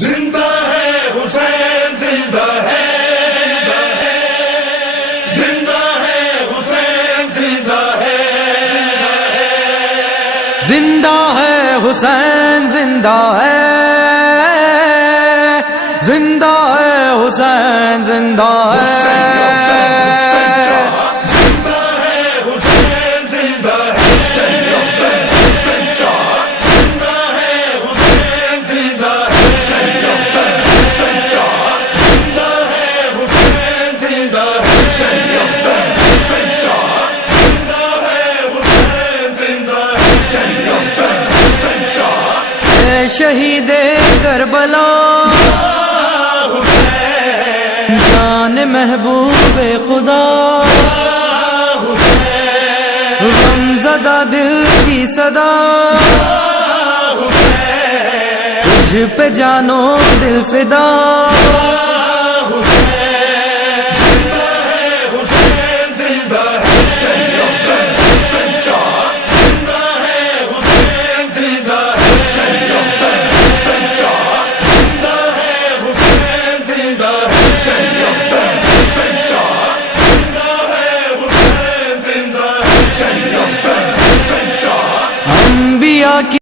زندہ ہے حسین زندہ ہے، زندہ ہے حسین زندہ ہے، زندہ ہے حسین زندہ ہے، زندہ ہے حسین زندہ ہے، شہید کربلا جان محبوب خدا، غمزدہ دل کی صدا، تجھ پہ جانو دل فدا۔